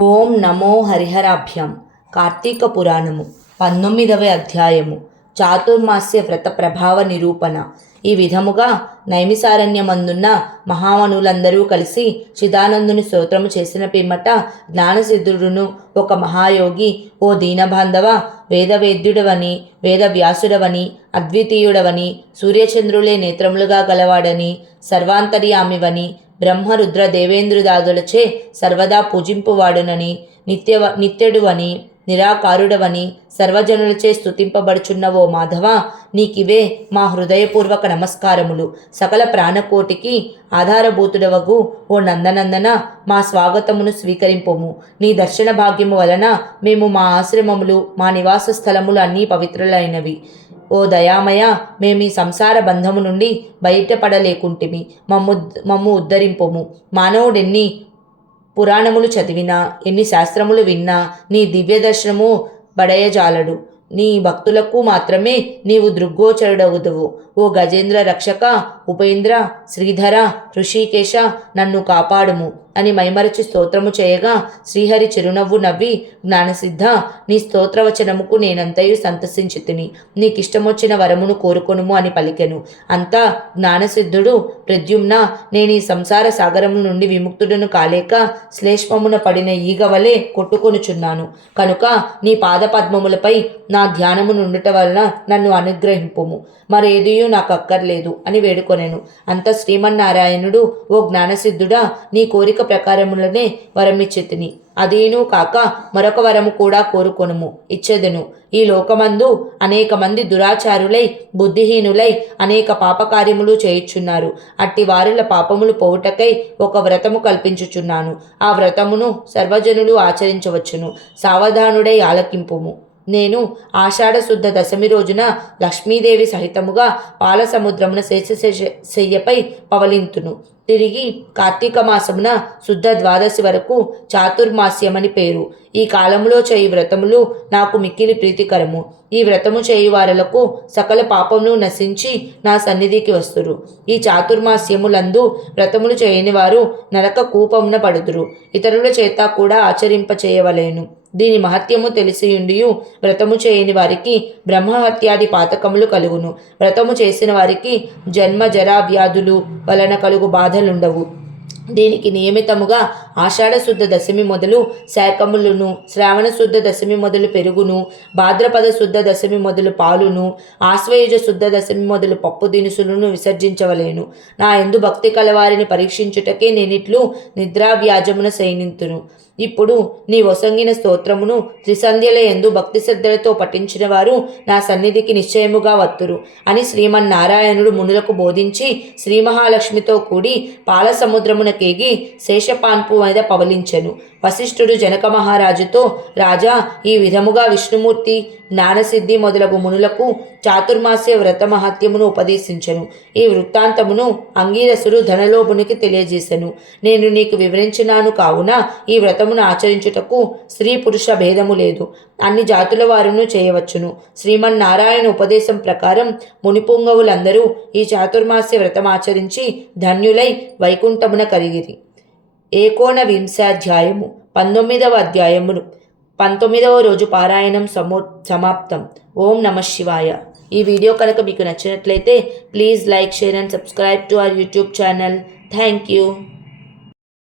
ఓం నమో హరిహరాభ్యం. కార్తీక పురాణము పంతొమ్మిదవ అధ్యాయము చాతుర్మాస్య వ్రత ప్రభావ నిరూపణ. ఈ విధముగా నైమిసారణ్యమందున్న మహామనులందరూ కలిసి చిదానందుని స్తోత్రము చేసిన పిమ్మట జ్ఞానసిద్ధుడును ఒక మహాయోగి ఓ దీనబాంధవ వేదవేద్యుడవని వేదవ్యాసుడవని అద్వితీయుడవని సూర్యచంద్రులే నేత్రములుగా గలవాడని సర్వాంతర్యామివని బ్రహ్మరుద్ర దేవేంద్రుదాదులచే సర్వదా పూజింపువాడునని నిత్య నిత్యుడువని నిరాకారుడవని సర్వజనులచే స్తుతింపబడుచున్న ఓ మాధవ నీకివే మా హృదయపూర్వక నమస్కారములు. సకల ప్రాణకోటికి ఆధారభూతుడవగు ఓ నందనందన మా స్వాగతమును స్వీకరింపుము. నీ దర్శన భాగ్యము వలన మేము మా ఆశ్రమములు మా నివాస స్థలములు అన్నీ పవిత్రులైనవి. ఓ దయామయ మేము ఈ సంసార బంధము నుండి బయటపడలేకుంటిమి. మమ్ము మమ్ము ఉద్ధరింపుము. మానవుడెన్ని పురాణములు చదివినా ఎన్ని శాస్త్రములు విన్నా నీ దివ్య దర్శనము బడయజాలడు నీ భక్తులకు మాత్రమే నీవు దృగ్గోచరుడవుదువు. ఓ గజేంద్ర రక్షక ఉపేంద్ర శ్రీధర ఋషికేశ నన్ను కాపాడుము. అని మైమరచి స్తోత్రము చేయగా శ్రీహరి చిరునవ్వు నవ్వి జ్ఞానసిద్ధ నీ స్తోత్రవచనముకు నేనంతయు సంతసించి తిని. నీకిష్టమొచ్చిన వరమును కోరుకొనుము అని పలికెను. అంతా జ్ఞానసిద్ధుడు ప్రద్యుమ్న నేను ఈ సంసార సాగరము నుండి విముక్తుడను కాలేక శ్లేష్మమున పడిన ఈగవలే కొట్టుకొనుచున్నాను. కనుక నీ పాదపద్మములపై నా ధ్యానము నుండుట వలన నన్ను అనుగ్రహింపుము. మరేదియూ నాకు అక్కర్లేదు అని వేడుకొనెను. అంత శ్రీమన్నారాయణుడు ఓ జ్ఞానసిద్ధుడా నీ కోరిక ప్రకారములనే వరమిచ్చెతిని. అదేనూ కాక మరొక వరము కూడా కోరుకొనుము ఇచ్చెదను. ఈ లోకమందు అనేక మంది దురాచారులై బుద్ధిహీనులై అనేక పాపకార్యములు చేయుచున్నారు. అట్టి వారిల పాపములు పోవుటకై ఒక వ్రతము కల్పించుచున్నాను. ఆ వ్రతమును సర్వజనులు ఆచరించవచ్చును సావధానుడై ఆలకింపుము. నేను ఆషాఢ శుద్ధ దశమి రోజున లక్ష్మీదేవి సహితముగా పాలసముద్రమున శేషశేష శయ్యపై పవలింతును. తిరిగి కార్తీక మాసమున శుద్ధ ద్వాదశి వరకు చాతుర్మాస్యమని పేరు. ఈ కాలంలో చేయి వ్రతములు నాకు మిక్కిలి ప్రీతికరము. ఈ వ్రతము చేయు వారలకు సకల పాపములు నశించి నా సన్నిధికి వస్తురు. ఈ చాతుర్మాస్యములందు వ్రతములు చేయని వారు నరక కూపమున పడుదురు. ఇతరుల చేత కూడా ఆచరింప చేయవలేను దీని మహత్యము తెలిసియుండియు వ్రతము చేయని వారికి బ్రహ్మహత్యాది పాతకములు కలుగును. వ్రతము చేసిన వారికి జన్మ జరా వ్యాధులు వలన కలుగు బాధ బాధలుండవు. దీనికి నియమితముగా ఆషాఢ శుద్ధ దశమి మొదలు శాకములను శ్రావణ శుద్ధ దశమి మొదలు పెరుగును భాద్రపద శుద్ధ దశమి మొదలు పాలును ఆశ్వయుజ శుద్ధ దశమి మొదలు పప్పు దినుసులను విసర్జించవలేను. నా ఎందు భక్తి కలవారిని పరీక్షించుటకే నేనిట్లు నిద్రావ్యాజమున సైనింతును ఇప్పుడు నీ వసంగిన స్తోత్రమును త్రిసంధ్యల ఎందు భక్తి శ్రద్ధలతో పఠించిన వారు నా సన్నిధికి నిశ్చయముగా వత్తురు. అని శ్రీమన్నారాయణుడు మునులకు బోధించి శ్రీ మహాలక్ష్మితో కూడి పాలసముద్రమున సముద్రమునకేగి శేషపాన్పు మీద పవలించెను. వశిష్ఠుడు జనక మహారాజుతో రాజా ఈ విధముగా విష్ణుమూర్తి జ్ఞానసిద్ధి మొదలగు మునులకు చాతుర్మాస్య వ్రత మహత్యమును ఉపదేశించెను. ఈ వృత్తాంతమును అంగీరసుడు ధనలోభునికి తెలియజేశను నేను నీకు వివరించినాను కావున ఈ వ్రతమును ఆచరించుటకు స్త్రీ పురుష భేదము లేదు. అన్ని జాతుల వారును చేయవచ్చును. శ్రీమన్నారాయణ ఉపదేశం ప్రకారం మునిపుంగవులందరూ ఈ చాతుర్మాస్య వ్రతం ఆచరించి ధన్యులై వైకుంఠమున కలిగిరి ఏకోన వింశాధ్యాయము పంతొమ్మిదవ అధ్యాయములు పంతొమ్మిదవ రోజు పారాయణం సమో సమాప్తం. ఓం నమ శివాయ. ఈ వీడియో కనుక మీకు నచ్చినట్లయితే please like share and subscribe to our YouTube channel. Thank you.